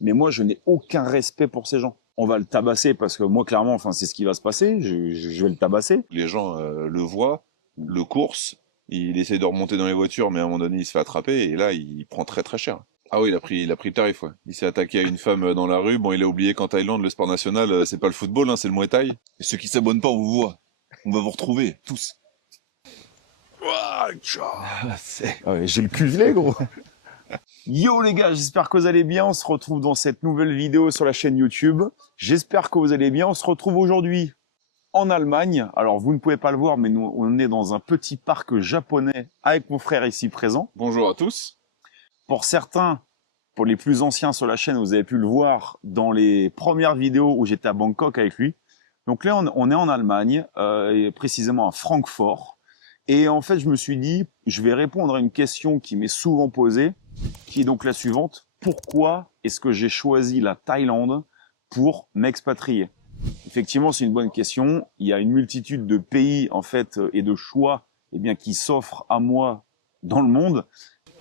Mais moi, je n'ai aucun respect pour ces gens. On va le tabasser parce que moi, clairement, enfin, c'est ce qui va se passer. Je vais le tabasser. Les gens le voient, le course, il essaie de remonter dans les voitures, mais à un moment donné, il se fait attraper, et là, il prend très très cher. Ah oui, il a pris le tarif, ouais. Il s'est attaqué à une femme dans la rue. Bon, il a oublié qu'en Thaïlande, le sport national, c'est pas le football, hein, c'est le Muay Thai. Et ceux qui s'abonnent pas, on vous voit. On va vous retrouver, tous. Ah ouais, j'ai le cul gelé, gros. Yo les gars, j'espère que vous allez bien. On se retrouve dans cette nouvelle vidéo sur la chaîne YouTube. J'espère que vous allez bien. On se retrouve aujourd'hui en Allemagne. Alors vous ne pouvez pas le voir, mais nous on est dans un petit parc japonais avec mon frère ici présent. Bonjour à tous. Pour certains, pour les plus anciens sur la chaîne, vous avez pu le voir dans les premières vidéos où j'étais à Bangkok avec lui. Donc là, on est en Allemagne, et précisément à Francfort. Et en fait, je me suis dit, je vais répondre à une question qui m'est souvent posée, qui est donc la suivante. Pourquoi est-ce que j'ai choisi la Thaïlande pour m'expatrier? Effectivement, c'est une bonne question. Il y a une multitude de pays, en fait, et de choix, eh bien, qui s'offrent à moi dans le monde.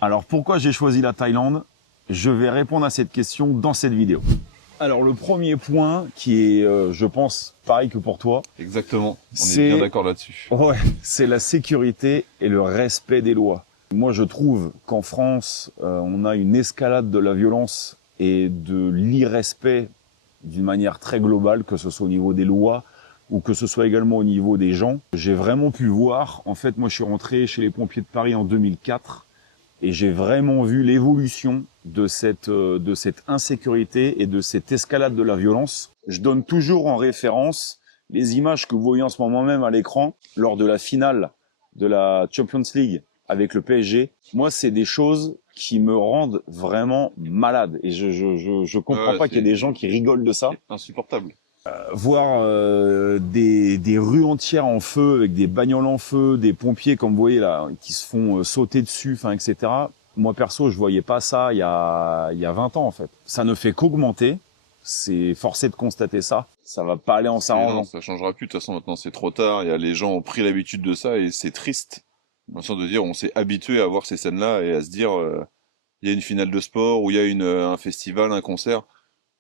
Alors, pourquoi j'ai choisi la Thaïlande? Je vais répondre à cette question dans cette vidéo. Alors, le premier point, qui est, je pense, pareil que pour toi. Exactement, on est bien d'accord là-dessus. Ouais, c'est la sécurité et le respect des lois. Moi, je trouve qu'en France, on a une escalade de la violence et de l'irrespect d'une manière très globale, que ce soit au niveau des lois ou que ce soit également au niveau des gens. J'ai vraiment pu voir, en fait, moi, je suis rentré chez les pompiers de Paris en 2004 et j'ai vraiment vu l'évolution de cette insécurité et de cette escalade de la violence. Je donne toujours en référence les images que vous voyez en ce moment même à l'écran lors de la finale de la Champions League avec le PSG. Moi, c'est des choses qui me rendent vraiment malade. Et je comprends pas qu'il y ait des gens qui rigolent de ça. Insupportable. Voir des rues entières en feu, avec des bagnoles en feu, des pompiers, comme vous voyez là, qui se font sauter dessus, enfin, etc. Moi, perso, je voyais pas ça il y a 20 ans, en fait. Ça ne fait qu'augmenter. C'est forcé de constater ça. Ça va pas aller en s'arrangeant. Ça changera plus. De toute façon, maintenant, c'est trop tard. Les gens ont pris l'habitude de ça et c'est triste. Dans le sens de dire, on s'est habitué à voir ces scènes-là et à se dire, il y a une finale de sport ou il y a un festival, un concert.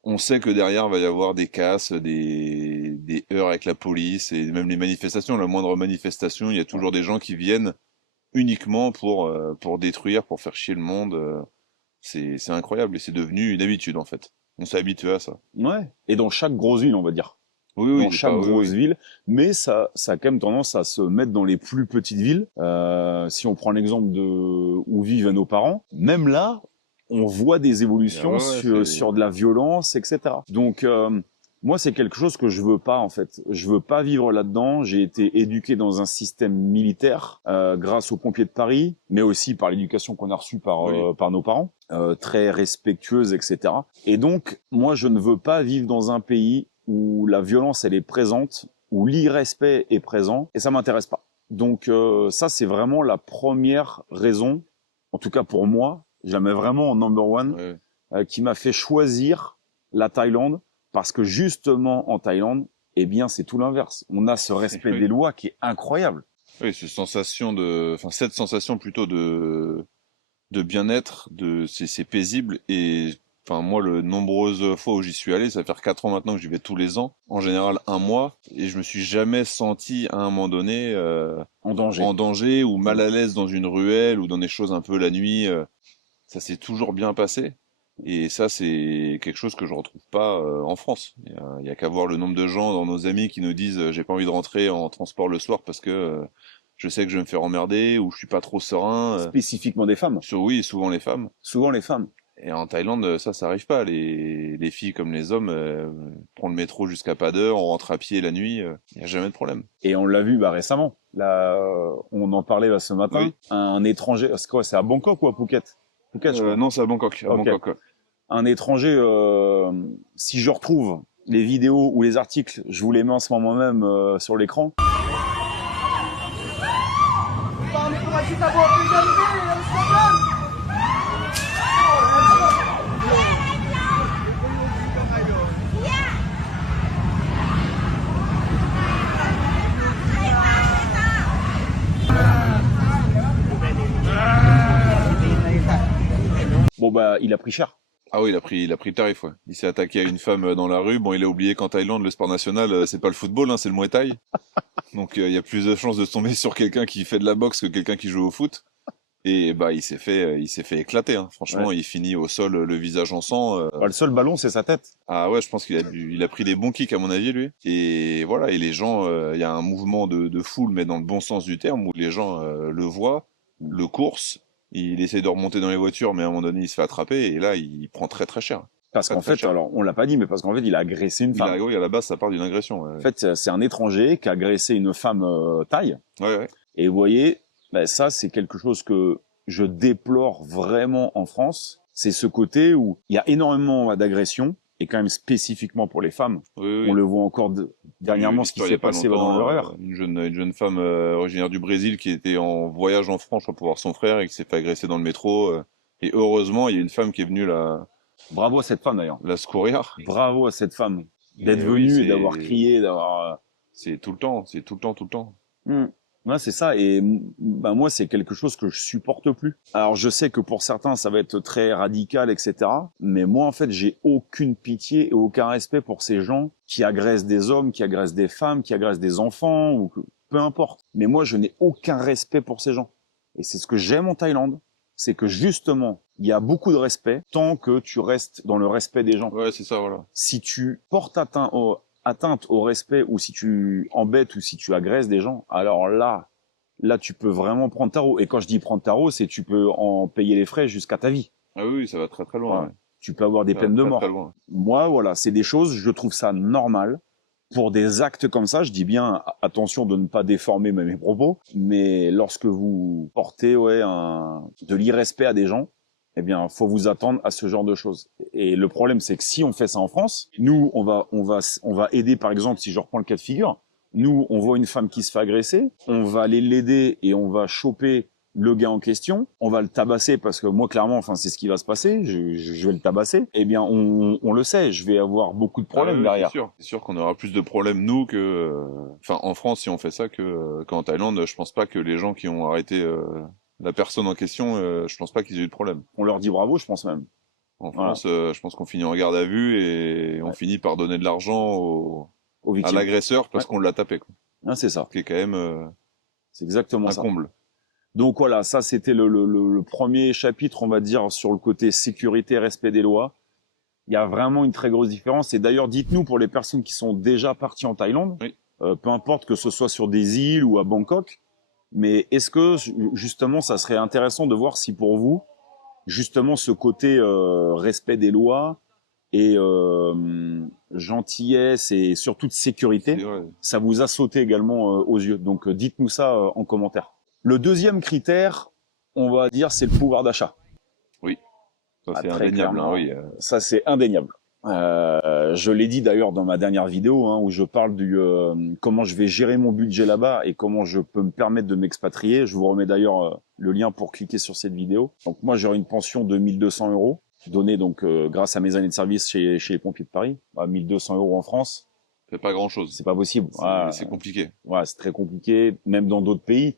On sait que derrière va y avoir des casses, des heurts avec la police et même les manifestations. La moindre manifestation, il y a toujours des gens qui viennent uniquement pour détruire, pour faire chier le monde. C'est incroyable et c'est devenu une habitude en fait. On s'est habitué à ça. Ouais. Et dans chaque grosse ville, on va dire. Oui, dans chaque grosse ville, mais ça a quand même tendance à se mettre dans les plus petites villes. Si on prend l'exemple de où vivent nos parents, même là, on voit des évolutions sur de la violence, etc. Donc moi, c'est quelque chose que je veux pas en fait. Je veux pas vivre là-dedans. J'ai été éduqué dans un système militaire grâce aux pompiers de Paris, mais aussi par l'éducation qu'on a reçue par nos parents, très respectueuse, etc. Et donc, moi, je ne veux pas vivre dans un pays où la violence elle est présente, où l'irrespect est présent, et ça m'intéresse pas. Donc ça c'est vraiment la première raison, en tout cas pour moi, je la mets vraiment en number one, qui m'a fait choisir la Thaïlande, parce que justement en Thaïlande, eh bien c'est tout l'inverse. On a ce respect des lois qui est incroyable. Oui, cette sensation plutôt de bien-être, c'est paisible et enfin, moi, le nombreuses fois où j'y suis allé, ça fait 4 ans maintenant que j'y vais tous les ans, en général 1 mois, et je me suis jamais senti à un moment donné en danger ou mal à l'aise dans une ruelle ou dans des choses un peu la nuit. Ça s'est toujours bien passé, et ça c'est quelque chose que je retrouve pas en France. Il y a qu'à voir le nombre de gens dans nos amis qui nous disent j'ai pas envie de rentrer en transport le soir parce que je sais que je vais me faire emmerder ou je suis pas trop serein. Spécifiquement des femmes. Oui, souvent les femmes. Souvent les femmes. Et en Thaïlande, ça arrive pas. Les filles comme les hommes prennent le métro jusqu'à pas d'heure, on rentre à pied la nuit, il y a jamais de problème. Et on l'a vu récemment. Là, on en parlait ce matin. Oui. Un étranger, c'est quoi? C'est à Bangkok ou à Phuket? Phuket, je crois. Non, c'est à Bangkok. À Bangkok. Un étranger, si je retrouve les vidéos ou les articles, je vous les mets en ce moment même sur l'écran. Bon bah il a pris cher. Ah oui, il a pris le tarif, ouais. Il s'est attaqué à une femme dans la rue. Bon, il a oublié qu'en Thaïlande, le sport national, c'est pas le football, hein, c'est le Muay Thai. Donc, il y a plus de chances de tomber sur quelqu'un qui fait de la boxe que quelqu'un qui joue au foot. Et bah, il s'est fait éclater, hein. Franchement, Ouais. il finit au sol, le visage en sang. Bah, le seul ballon, c'est sa tête. Ah ouais, je pense il a pris des bons kicks à mon avis, lui. Et voilà, et les gens, il y a un mouvement de foule, mais dans le bon sens du terme, où les gens le voient, le coursent. Il essaie de remonter dans les voitures, mais à un moment donné, il se fait attraper. Et là, il prend très très cher. Parce Très qu'en très fait, cher. alors, on l'a pas dit, mais parce qu'en fait, il a agressé une femme. Oui, à la base, ça part d'une agression. Ouais, En fait, c'est un étranger qui a agressé une femme thaï. ouais. Ouais. Et vous voyez, bah, ça, c'est quelque chose que je déplore vraiment en France. C'est ce côté où il y a énormément d'agressions, et quand même spécifiquement pour les femmes. Oui, On oui. le voit encore dernièrement, ce qui L'histoire, il y s'est a pas passé longtemps, dans l'horreur. une jeune femme originaire du Brésil qui était en voyage en France pour voir son frère et qui s'est fait agresser dans le métro. Et heureusement, il y a une femme qui est venue Bravo à cette femme d'ailleurs. la secourir. Bravo à cette femme d'être Et venue oui, et d'avoir crié, d'avoir. c'est tout le temps, c'est tout le temps, tout le temps. Ouais, c'est ça. Et ben moi, c'est quelque chose que je supporte plus. Alors, je sais que pour certains, ça va être très radical, etc. Mais moi, en fait, j'ai aucune pitié et aucun respect pour ces gens qui agressent des hommes, qui agressent des femmes, qui agressent des enfants, ou peu importe. Mais moi, je n'ai aucun respect pour ces gens. Et c'est ce que j'aime en Thaïlande, c'est que justement, il y a beaucoup de respect tant que tu restes dans le respect des gens. Ouais, c'est ça, voilà. Si tu portes atteinte au respect, ou si tu embêtes, ou si tu agresses des gens, alors là, tu peux vraiment prendre tarot. Et quand je dis prendre tarot, c'est tu peux en payer les frais jusqu'à ta vie. Ah oui, ça va très très loin. Voilà. Ouais. Tu peux avoir des Ça va peines de très, mort. très loin. Moi, voilà, c'est des choses, je trouve ça normal. Pour des actes comme ça, je dis bien attention de ne pas déformer mes propos, mais lorsque vous portez de l'irrespect à des gens, eh bien, faut vous attendre à ce genre de choses. Et le problème, c'est que si on fait ça en France, nous, on va aider, par exemple, si je reprends le cas de figure, nous, on voit une femme qui se fait agresser, on va aller l'aider et on va choper le gars en question, on va le tabasser parce que moi, clairement, enfin, c'est ce qui va se passer, je vais le tabasser. Eh bien, on le sait, je vais avoir beaucoup de problèmes Ah oui, derrière. c'est sûr qu'on aura plus de problèmes nous que, enfin, en France si on fait ça qu'en Thaïlande. Je pense pas que les gens qui ont arrêté la personne en question, je pense pas qu'ils aient eu de problème. On leur dit bravo, je pense même. En Voilà. France, je pense qu'on finit en garde à vue et on finit par donner de l'argent Aux à victimes. l'agresseur parce qu'on l'a tapé, quoi. Ah, c'est ça. Ce qui est quand même C'est exactement un ça. comble. Donc voilà, ça c'était le premier chapitre, on va dire, sur le côté sécurité, respect des lois. Il y a vraiment une très grosse différence. Et d'ailleurs, dites-nous pour les personnes qui sont déjà parties en Thaïlande, Oui. Peu importe que ce soit sur des îles ou à Bangkok, mais est-ce que justement ça serait intéressant de voir si pour vous, justement ce côté respect des lois et gentillesse et surtout de sécurité, C'est vrai. ça vous a sauté également aux yeux. Donc dites-nous ça en commentaire. Le deuxième critère, on va dire, c'est le pouvoir d'achat. Oui. Ça, Ah, c'est très indéniable, hein, clairement. oui. Ça, c'est indéniable. Je l'ai dit d'ailleurs dans ma dernière vidéo, où je parle comment je vais gérer mon budget là-bas et comment je peux me permettre de m'expatrier. Je vous remets d'ailleurs le lien pour cliquer sur cette vidéo. Donc moi, j'aurai une pension de 1200 euros donnée donc grâce à mes années de service chez les pompiers de Paris. 1200 euros en France, C'est pas grand chose. c'est pas possible. C'est compliqué. Ouais, c'est très compliqué, même dans d'autres pays.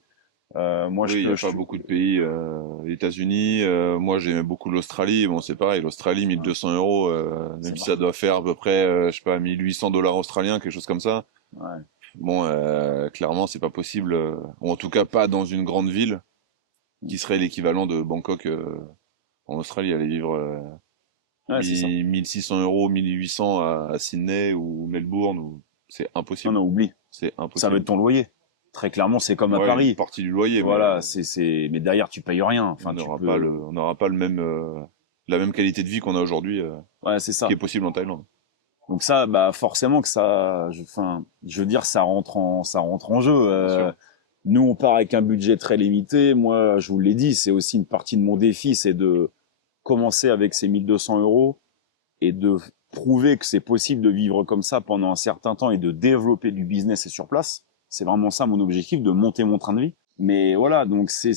Moi, Oui, il y a pas beaucoup de pays. Les États-Unis, moi j'aimais beaucoup l'Australie. Bon, c'est pareil, l'Australie, 1200 euros, même si ça doit faire à peu près, je sais pas, 1800 dollars australiens, quelque chose comme ça. Ouais. Bon, clairement, c'est pas possible. Ou en tout cas, pas dans une grande ville qui serait l'équivalent de Bangkok en Australie. Aller vivre Ouais, c'est ça. 1600 euros, 1800 à Sydney ou Melbourne, c'est impossible. Non, oublie. C'est impossible. Ça va être ton loyer. Très clairement, c'est comme à Ouais, Paris. une partie du loyer. Voilà, mais mais derrière, tu payes rien. Enfin, on n'aura pas le même, la même qualité de vie qu'on a aujourd'hui, ouais, c'est ça. qui est possible en Thaïlande. Donc ça, bah, forcément que ça, je veux dire, ça rentre en jeu. Bien sûr. Nous, on part avec un budget très limité. Moi, je vous l'ai dit, c'est aussi une partie de mon défi, c'est de commencer avec ces 1200 euros et de prouver que c'est possible de vivre comme ça pendant un certain temps et de développer du business et sur place. C'est vraiment ça mon objectif, de monter mon train de vie. Mais voilà, donc ça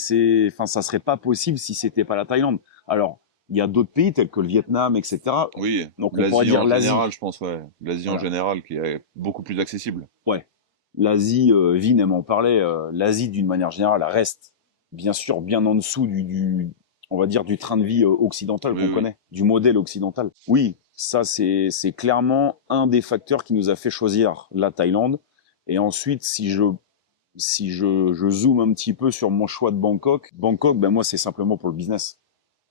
serait pas possible si c'était pas la Thaïlande. Alors, il y a d'autres pays tels que le Vietnam, etc. Oui. Donc on pourrait dire en l'Asie. général, je pense, ouais. L'Asie en Voilà. général, qui est beaucoup plus accessible. Ouais. L'Asie, Vin aime en parler. L'Asie, d'une manière générale, reste bien sûr bien en dessous on va dire, du train de vie occidental Oui, qu'on connaît, du modèle occidental. Oui, ça c'est clairement un des facteurs qui nous a fait choisir la Thaïlande. Et ensuite, si je zoome un petit peu sur mon choix de Bangkok, ben moi c'est simplement pour le business.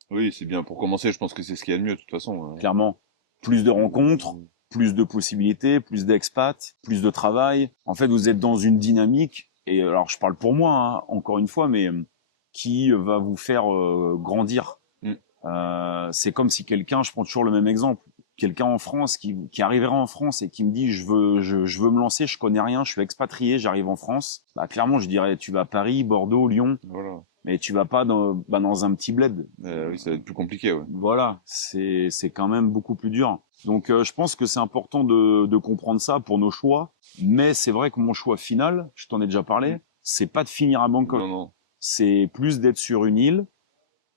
Oui, c'est bien. Pour commencer, je pense que c'est ce qu'il y a de mieux, de toute façon. Clairement, plus de rencontres, plus de possibilités, plus d'expats, plus de travail. En fait, vous êtes dans une dynamique, et alors je parle pour moi, hein, encore une fois, mais qui va vous faire grandir. Mm. C'est comme si quelqu'un, je prends toujours le même exemple, quelqu'un en France qui arriverait en France et qui me dit je veux me lancer, je connais rien, je suis expatrié, j'arrive en France. Bah clairement, je dirais tu vas à Paris, Bordeaux, Lyon. Voilà. Mais tu vas pas dans un petit bled. Oui, ça va être plus compliqué, ouais. Voilà, c'est quand même beaucoup plus dur. Donc je pense que c'est important de comprendre ça pour nos choix. Mais c'est vrai que mon choix final, je t'en ai déjà parlé, c'est pas de finir à Bangkok. Non, non. C'est plus d'être sur une île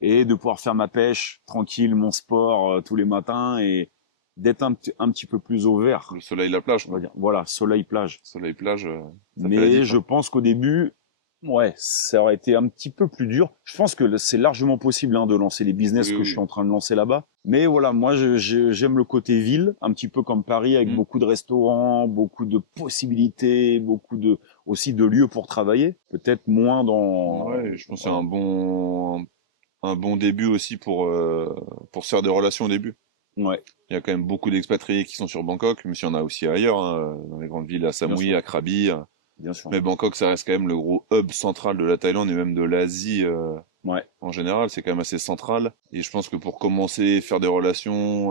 et de pouvoir faire ma pêche tranquille, mon sport tous les matins et d'être un petit peu plus au vert. Le soleil, la plage, On va quoi. dire. Voilà, soleil, plage. Soleil, plage, ça fait la Mais diff, je hein. pense qu'au début, ouais, ça aurait été un petit peu plus dur. Je pense que c'est largement possible de lancer les business Oui, que oui. je suis en train de lancer là-bas. Mais voilà, moi, j'aime le côté ville, un petit peu comme Paris, avec beaucoup de restaurants, beaucoup de possibilités, aussi de lieux pour travailler. Peut-être moins dans... Ouais, je pense que c'est un bon début aussi pour se faire des relations au début. Ouais, Il y a quand même beaucoup d'expatriés qui sont sur Bangkok, même s'il y en a aussi ailleurs, hein, dans les grandes villes, à Samui, sûr. à Krabi. bien sûr. Mais Bangkok, ça reste quand même le gros hub central de la Thaïlande et même de l'Asie Ouais, en général. C'est quand même assez central. Et je pense que pour commencer, faire des relations,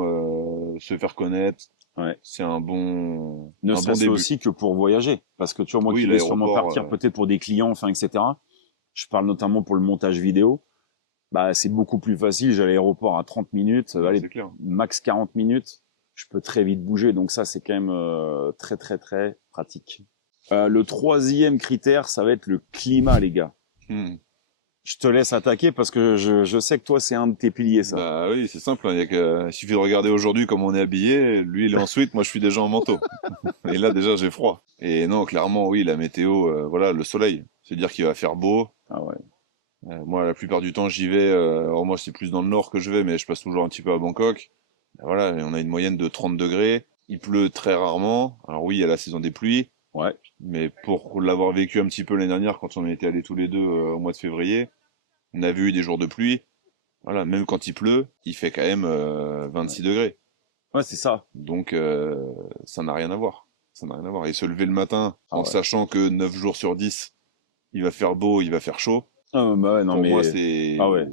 se faire connaître, ouais. c'est un bon serait-ce début. aussi que pour voyager. Parce que tu vois, moi Oui, qui vais sûrement l'aéroport, partir peut-être pour des clients, enfin, etc. Je parle notamment pour le montage vidéo. Bah, c'est beaucoup plus facile. J'ai l'aéroport à 30 minutes, allez, c'est clair. max 40 minutes. Je peux très vite bouger. Donc ça, c'est quand même très, très, très pratique. Le troisième critère, ça va être le climat, les gars. Je te laisse attaquer parce que je sais que toi, c'est un de tes piliers, ça. Bah oui, c'est simple, hein. Il suffit de regarder aujourd'hui comment on est habillé. Lui, il est en sweat, moi, je suis déjà en manteau. Et là, déjà, j'ai froid. Et non, clairement, oui, la météo, voilà, le soleil. C'est dire qu'il va faire beau. Ah ouais. Moi, la plupart du temps, j'y vais. Alors moi, c'est plus dans le nord que je vais, mais je passe toujours un petit peu à Bangkok. Voilà, on a une moyenne de 30 degrés. Il pleut très rarement. Alors oui, il y a la saison des pluies. Ouais. Mais pour l'avoir vécu un petit peu l'année dernière, quand on était allés tous les deux au mois de février, on avait eu des jours de pluie. Voilà, même quand il pleut, il fait quand même 26 degrés. Ouais, c'est ça. Donc ça n'a rien à voir. Ça n'a rien à voir. Et se lever le matin en ouais. sachant que 9 jours sur 10, il va faire beau, il va faire chaud. Bah ouais, non, Pour mais... moi, c'est ouais.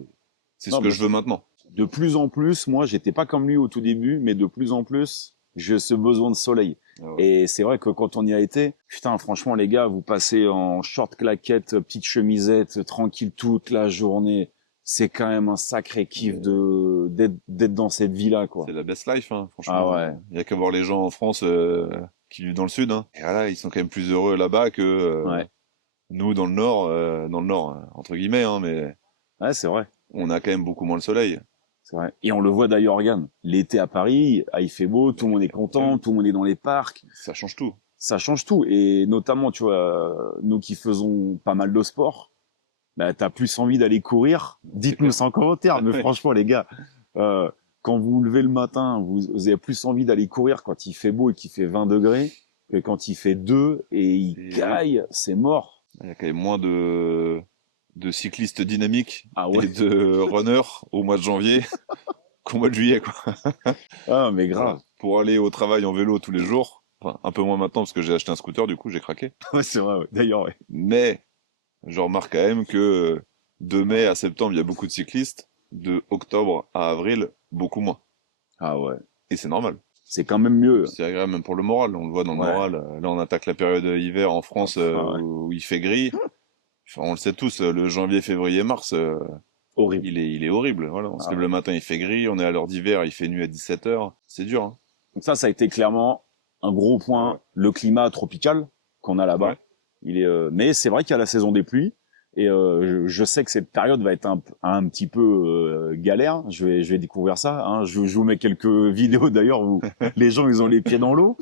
c'est ce que je veux maintenant. De plus en plus, moi, j'étais pas comme lui au tout début, mais de plus en plus, j'ai ce besoin de soleil. Ah ouais. Et c'est vrai que quand on y a été, putain, franchement, les gars, vous passez en short claquette, petite chemisette, tranquille toute la journée. C'est quand même un sacré kiff d'être dans cette vie-là, quoi. C'est la best life, hein, franchement. Ah ouais. Il y a qu'à voir les gens en France qui vivent dans le sud, hein. Et voilà, ils sont quand même plus heureux là-bas que Ouais. nous dans le nord, entre guillemets, hein, mais Ouais, c'est vrai. on a quand même beaucoup moins le soleil. C'est vrai. Et on le voit d'ailleurs, regarde. L'été à Paris, il fait beau, tout le monde est content, tout le monde est dans les parcs. Ça change tout. Ça change tout. Et notamment, tu vois, nous qui faisons pas mal de sport, bah, t'as plus envie d'aller courir. Dites-nous ça en commentaire. Mais franchement, les gars, quand vous vous levez le matin, vous avez plus envie d'aller courir quand il fait beau et qu'il fait 20 degrés que quand il fait 2 et il caille, c'est mort. Il y a quand même moins de cyclistes dynamiques ouais. et de runners au mois de janvier qu'au mois de juillet, quoi. Ah, mais grave. Pour aller au travail en vélo tous les jours, enfin, un peu moins maintenant parce que j'ai acheté un scooter, du coup j'ai craqué. Ouais, c'est vrai, ouais. D'ailleurs, ouais. Mais je remarque quand même que de mai à septembre, il y a beaucoup de cyclistes, de octobre à avril, beaucoup moins. Ah ouais. Et c'est normal. C'est quand même mieux. C'est agréable même pour le moral, on le voit dans le moral. Là, on attaque la période hiver en France où il fait gris. Enfin, on le sait tous, le janvier, février, mars, horrible. Il est horrible. Voilà, on se lève le matin, il fait gris, on est à l'heure d'hiver, il fait nuit à 17h. C'est dur, hein. Donc ça a été clairement un gros point. Le climat tropical qu'on a là-bas. Ouais. Mais c'est vrai qu'il y a la saison des pluies. Et je sais que cette période va être un petit peu galère. Je vais découvrir ça. Hein. Je vous mets quelques vidéos d'ailleurs où les gens ils ont les pieds dans l'eau.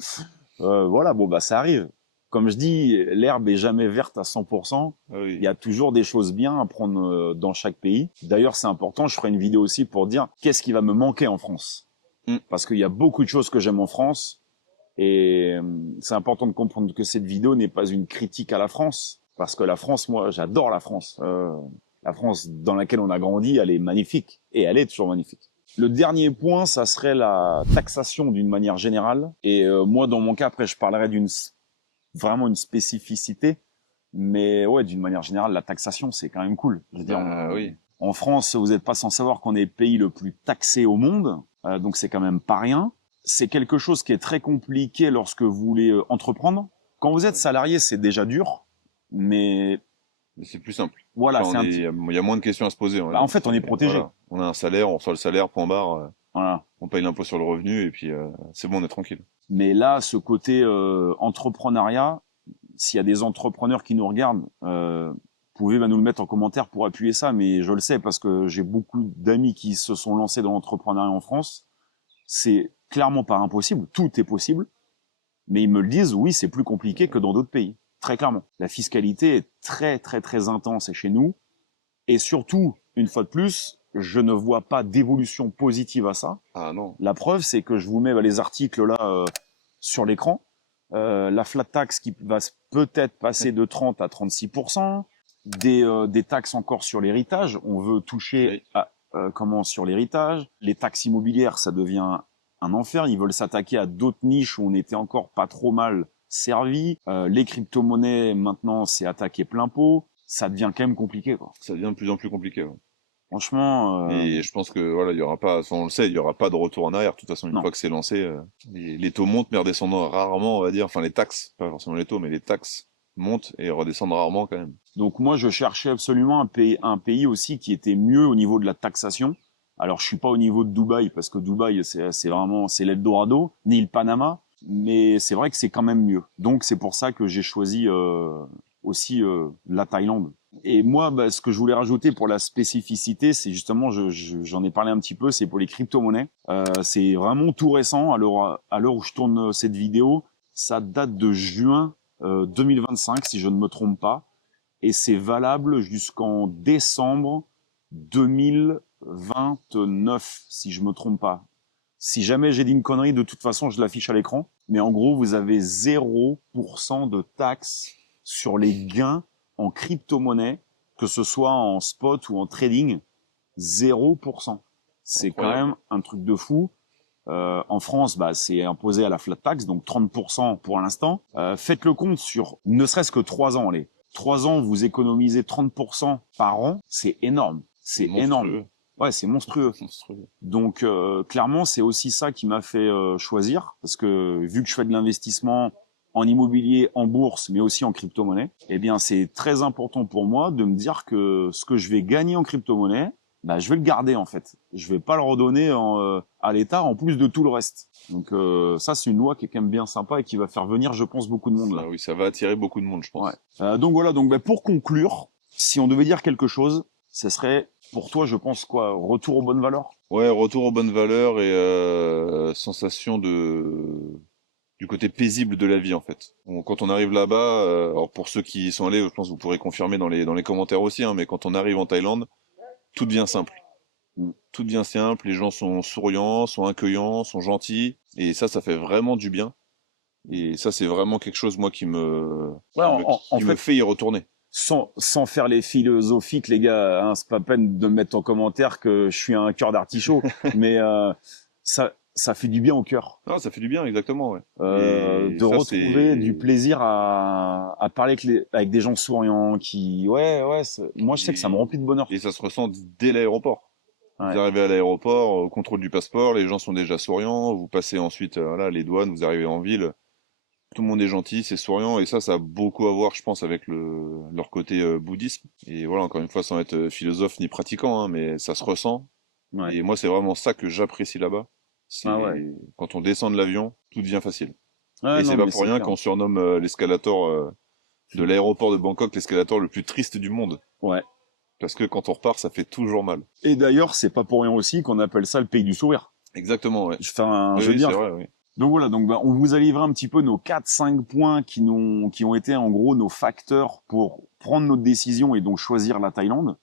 Voilà, bon bah ça arrive. comme je dis, l'herbe est jamais verte à 100%. Ah oui. Il y a toujours des choses bien à prendre dans chaque pays. D'ailleurs, c'est important. Je ferai une vidéo aussi pour dire qu'est-ce qui va me manquer en France. Parce qu'il y a beaucoup de choses que j'aime en France. Et c'est important de comprendre que cette vidéo n'est pas une critique à la France. Parce que la France, moi, j'adore la France. La France dans laquelle on a grandi, elle est magnifique. Et elle est toujours magnifique. Le dernier point, ça serait la taxation d'une manière générale. Et moi, dans mon cas, après, je parlerai vraiment une spécificité. Mais ouais, d'une manière générale, la taxation, c'est quand même cool. Je veux dire, oui. En France, vous n'êtes pas sans savoir qu'on est le pays le plus taxé au monde. Donc c'est quand même pas rien. C'est quelque chose qui est très compliqué lorsque vous voulez entreprendre. Quand vous êtes salarié, c'est déjà dur. Mais c'est plus simple. Voilà, enfin, il y a moins de questions à se poser. Bah, en fait, on est protégé. Voilà. On a un salaire, on reçoit le salaire, point barre. Voilà. On paye l'impôt sur le revenu et puis c'est bon, on est tranquille. Mais là, ce côté entrepreneuriat, s'il y a des entrepreneurs qui nous regardent, vous pouvez nous le mettre en commentaire pour appuyer ça. Mais je le sais parce que j'ai beaucoup d'amis qui se sont lancés dans l'entrepreneuriat en France. C'est clairement pas impossible. Tout est possible. Mais ils me le disent, oui, c'est plus compliqué que dans d'autres pays. Très clairement. La fiscalité est très, très, très intense chez nous. Et surtout, une fois de plus, je ne vois pas d'évolution positive à ça. Ah non. La preuve, c'est que je vous mets les articles là sur l'écran. La flat tax qui va peut-être passer de 30 à 36%. Des taxes encore sur l'héritage. On veut toucher sur l'héritage. Les taxes immobilières, ça devient un enfer. Ils veulent s'attaquer à d'autres niches où on était encore pas trop mal servi. Les crypto-monnaies, maintenant, c'est attaqué plein pot. Ça devient quand même compliqué, quoi. Ça devient de plus en plus compliqué. Ouais. Franchement. Et je pense que voilà, il y aura pas, on le sait, il y aura pas de retour en arrière. De toute façon, une Non. fois que c'est lancé, les taux montent, mais redescendent rarement, on va dire. Enfin, les taxes, pas forcément les taux, mais les taxes montent et redescendent rarement quand même. Donc moi, je cherchais absolument un pays aussi qui était mieux au niveau de la taxation. Alors, je suis pas au niveau de Dubaï parce que Dubaï, c'est vraiment l'Eldorado, ni le Panama. Mais c'est vrai que c'est quand même mieux. Donc c'est pour ça que j'ai choisi aussi la Thaïlande. Et moi, ce que je voulais rajouter pour la spécificité, c'est justement, j'en ai parlé un petit peu, c'est pour les crypto-monnaies. C'est vraiment tout récent. À l'heure où je tourne cette vidéo, ça date de juin 2025, si je ne me trompe pas. Et c'est valable jusqu'en décembre 2029, si je me trompe pas. Si jamais j'ai dit une connerie, de toute façon, je l'affiche à l'écran. Mais en gros, vous avez 0% de taxes sur les gains en crypto-monnaie, que ce soit en spot ou en trading. 0%. C'est quand même un truc de fou. En France, c'est imposé à la flat tax, donc 30% pour l'instant. Faites le compte sur ne serait-ce que 3 ans. 3 ans, vous économisez 30% par an. C'est énorme. C'est énorme. Ouais, c'est monstrueux. Donc clairement, c'est aussi ça qui m'a fait choisir, parce que vu que je fais de l'investissement en immobilier, en bourse, mais aussi en crypto-monnaie, eh bien c'est très important pour moi de me dire que ce que je vais gagner en crypto-monnaie, je vais le garder en fait. Je vais pas le redonner à l'État en plus de tout le reste. Donc ça, c'est une loi qui est quand même bien sympa et qui va faire venir, je pense, beaucoup de monde là. Ah oui, ça va attirer beaucoup de monde, je pense. Ouais. Donc voilà. Donc pour conclure, si on devait dire quelque chose, ce serait pour toi, je pense quoi, retour aux bonnes valeurs. Ouais, retour aux bonnes valeurs et sensation du côté paisible de la vie en fait. Quand on arrive là-bas, alors pour ceux qui y sont allés, je pense que vous pourrez confirmer dans les commentaires aussi, hein, mais quand on arrive en Thaïlande, tout devient simple. Tout devient simple, les gens sont souriants, sont accueillants, sont gentils, et ça fait vraiment du bien. Et ça, c'est vraiment quelque chose, moi, qui me fait y retourner. Sans faire les philosophiques, les gars, hein, c'est pas peine de mettre en commentaire que je suis un cœur d'artichaut, mais ça fait du bien au cœur. Ah, ça fait du bien, exactement, ouais. De retrouver du plaisir à parler avec des gens souriants moi je sais que ça me remplit de bonheur. Et ça se ressent dès l'aéroport. Ouais. Vous arrivez à l'aéroport, au contrôle du passeport, les gens sont déjà souriants, vous passez ensuite les douanes, vous arrivez en ville, tout le monde est gentil, c'est souriant, et ça a beaucoup à voir, je pense, avec leur côté bouddhisme. Et voilà, encore une fois, sans être philosophe ni pratiquant, hein, mais ça se ressent. Ouais. Et moi, c'est vraiment ça que j'apprécie là-bas. Quand on descend de l'avion, tout devient facile. Et c'est pas pour rien qu'on surnomme l'escalator de l'aéroport de Bangkok l'escalator le plus triste du monde. Ouais. Parce que quand on repart, ça fait toujours mal. Et d'ailleurs, c'est pas pour rien aussi qu'on appelle ça le pays du sourire. Exactement, ouais. Je veux dire, vrai, oui. Donc voilà, donc on vous a livré un petit peu nos 4-5 points qui ont été en gros nos facteurs pour prendre notre décision et donc choisir la Thaïlande.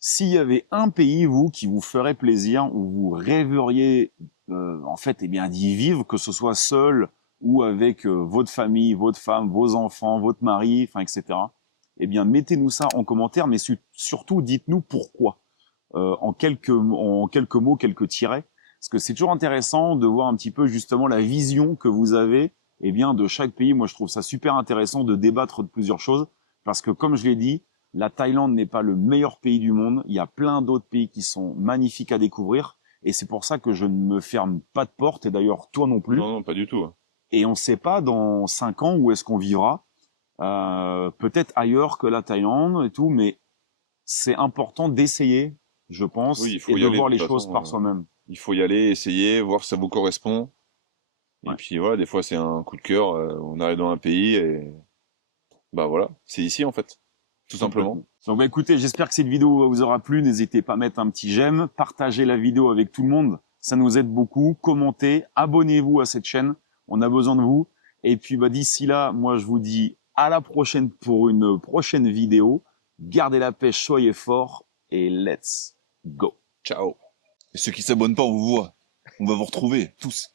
S'il y avait un pays, vous, qui vous ferait plaisir, où vous rêveriez en fait d'y vivre, que ce soit seul ou avec votre famille, votre femme, vos enfants, votre mari, enfin etc. Eh bien, mettez-nous ça en commentaire, mais surtout dites-nous pourquoi. En quelques mots, quelques tirets. Parce que c'est toujours intéressant de voir un petit peu justement la vision que vous avez de chaque pays. Moi, je trouve ça super intéressant de débattre de plusieurs choses. Parce que comme je l'ai dit, la Thaïlande n'est pas le meilleur pays du monde. Il y a plein d'autres pays qui sont magnifiques à découvrir. Et c'est pour ça que je ne me ferme pas de porte. Et d'ailleurs, toi non plus. Non, non, pas du tout. Et on ne sait pas dans 5 ans où est-ce qu'on vivra. Peut-être ailleurs que la Thaïlande et tout. Mais c'est important d'essayer, je pense, Oui, il faut et y de aller, voir de les toute choses façon, par soi-même. Il faut y aller, essayer, voir si ça vous correspond. Et Ouais. puis voilà, des fois c'est un coup de cœur, on arrive dans un pays et bah voilà, c'est ici en fait, tout simplement. Donc écoutez, j'espère que cette vidéo vous aura plu. N'hésitez pas à mettre un petit j'aime, partagez la vidéo avec tout le monde, ça nous aide beaucoup. Commentez, abonnez-vous à cette chaîne, on a besoin de vous. Et puis d'ici là, moi je vous dis à la prochaine pour une prochaine vidéo. Gardez la pêche, soyez forts et let's go. Ciao. Et ceux qui s'abonnent pas, on vous voit. On va vous retrouver, tous.